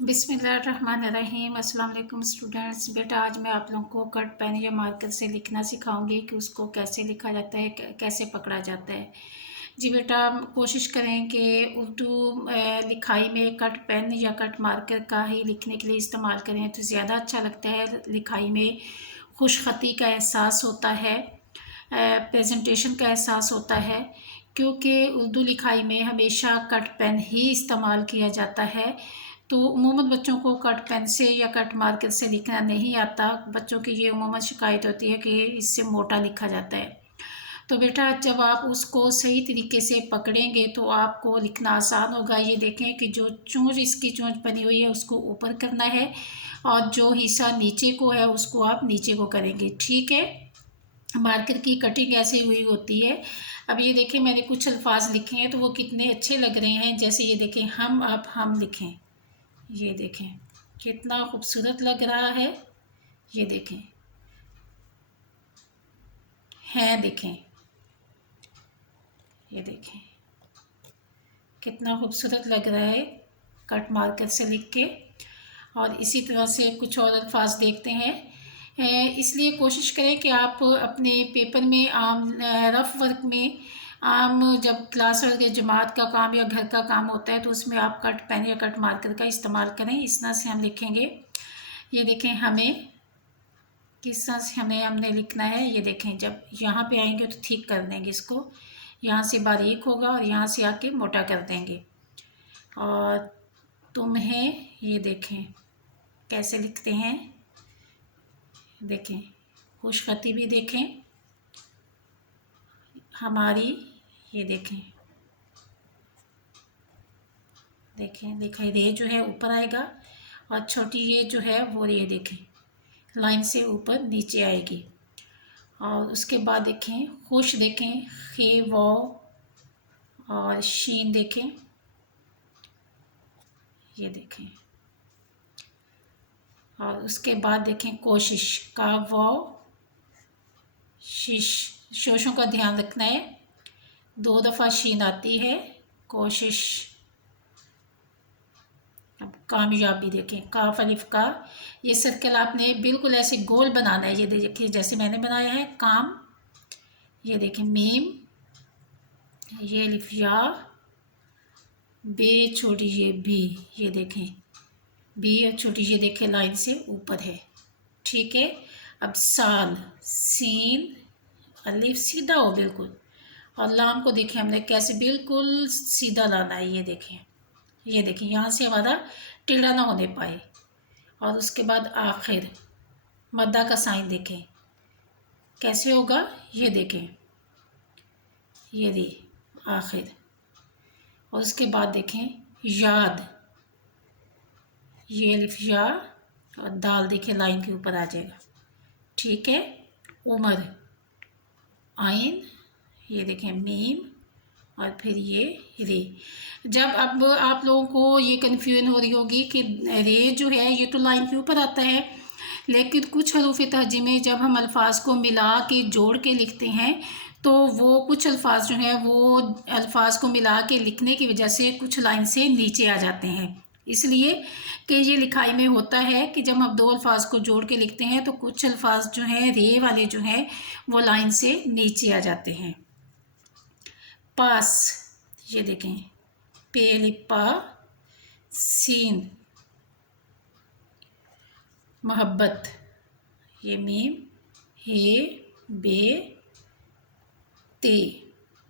बिस्मिल्लाहिर्रहमानिर्रहीम। अस्सलाम वालेकुम स्टूडेंट्स। बेटा आज मैं आप लोगों को कट पेन या मार्कर से लिखना सिखाऊंगी कि उसको कैसे लिखा जाता है, कैसे पकड़ा जाता है। जी बेटा, कोशिश करें कि उर्दू लिखाई में कट पेन या कट मार्कर का ही लिखने के लिए इस्तेमाल करें तो ज़्यादा अच्छा लगता है। लिखाई में खुशखती का एहसास होता है, प्रेजेंटेशन का एहसास होता है, क्योंकि उर्दू लिखाई में हमेशा कट पेन ही इस्तेमाल किया जाता है। तो उमूमन बच्चों को कट पेन से या कट मार्कर से लिखना नहीं आता। बच्चों की ये उमूमन शिकायत होती है कि इससे मोटा लिखा जाता है। तो बेटा जब आप उसको सही तरीके से पकड़ेंगे तो आपको लिखना आसान होगा। ये देखें कि जो चोंच, इसकी चोंच बनी हुई है उसको ऊपर करना है और जो हिस्सा नीचे को है उसको आप नीचे को करेंगे, ठीक है। मार्कर की कटिंग ऐसे हुई होती है। अब ये देखें मैंने कुछ अल्फाज लिखे हैं तो वो कितने अच्छे लग रहे हैं। जैसे ये देखें हम, अब हम लिखें, ये देखें कितना खूबसूरत लग रहा है। ये देखें हैं, देखें ये देखें कितना खूबसूरत लग रहा है कट मार्कर से लिख के। और इसी तरह से कुछ और अल्फाज देखते हैं। इसलिए कोशिश करें कि आप अपने पेपर में आम रफ वर्क में आम जब क्लास वर्क या जमात का काम या घर का काम होता है तो उसमें आप कट पेन या कट मार्कर का इस्तेमाल करें। इस तरह से हम लिखेंगे। ये देखें हमें किस तरह से हमने लिखना है। ये देखें जब यहाँ पे आएंगे तो ठीक कर देंगे इसको, यहाँ से बारीक होगा और यहाँ से आके मोटा कर देंगे। और तुम्हें, ये देखें कैसे लिखते हैं, देखें खुशखती भी देखें हमारी। ये देखें देखें रे जो है ऊपर आएगा और छोटी ये जो है वो ये देखें लाइन से ऊपर नीचे आएगी। और उसके बाद देखें खुश, देखें खे वो और शीन देखें, ये देखें। और उसके बाद देखें कोशिश का वो शीश, शोशों का ध्यान रखना है, 2 दफ़ा शीन आती है कोशिश। अब कामयाबी देखें काफ अलिफ का, ये सर्कल आपने बिल्कुल ऐसे गोल बनाना है। ये देखिए जैसे मैंने बनाया है काम। ये देखें मीम, ये अलिफ या, बे छोटी ये बी, ये देखें बी और छोटी ये देखें लाइन से ऊपर है, ठीक है। अब साल, सीन अलिफ सीधा हो बिल्कुल, और लाम को देखें हमने कैसे बिल्कुल सीधा लाना है। ये देखें यहाँ से हमारा टेढ़ा ना होने पाए। और उसके बाद आखिर मद्दा का साइन देखें कैसे होगा। ये देखें ये दी आखिर। और उसके बाद देखें याद, ये अलिफ या और दाल देखें लाइन के ऊपर आ जाएगा, ठीक है। उमर आइन, ये देखें मीम और फिर ये रे। जब अब आप लोगों को ये कन्फ्यूजन हो रही होगी कि रे जो है ये तो लाइन के ऊपर आता है, लेकिन कुछ हरूफ तहजी में जब हम अल्फाज को मिला के जोड़ के लिखते हैं तो वो कुछ अल्फाज जो हैं वो अल्फाज को मिला के लिखने की वजह से कुछ लाइन से नीचे आ जाते हैं। इसलिए कि ये लिखाई में होता है कि जब हम 2 अल्फाज को जोड़ के लिखते हैं तो कुछ अल्फाज जो हैं रे वाले जो हैं वो लाइन से नीचे आ जाते हैं। पास, ये देखें पे लिपा सीन, मोहब्बत, ये मीम हे बे ते,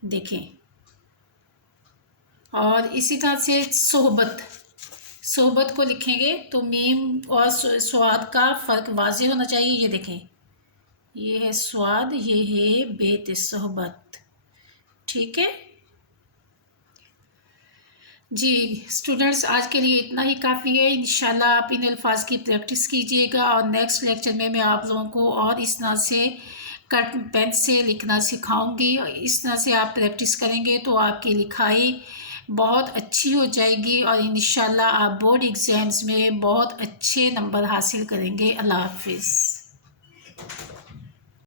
देखें। और इसी तरह से सोहबत, सोहबत को लिखेंगे तो मीम और स्वाद का फ़र्क वाज़े होना चाहिए। ये देखें ये है स्वाद, ये है बेत सोहबत, ठीक है जी। स्टूडेंट्स आज के लिए इतना ही काफ़ी है। इंशाल्लाह आप इन अल्फाज की प्रैक्टिस कीजिएगा और नेक्स्ट लेक्चर में मैं आप लोगों को और इस तरह से कट पेन से लिखना सिखाऊंगी। इस तरह से आप प्रैक्टिस करेंगे तो आपकी लिखाई बहुत अच्छी हो जाएगी और इंशाल्लाह आप बोर्ड एग्ज़ाम्स में बहुत अच्छे नंबर हासिल करेंगे। अल्लाह हाफिज़।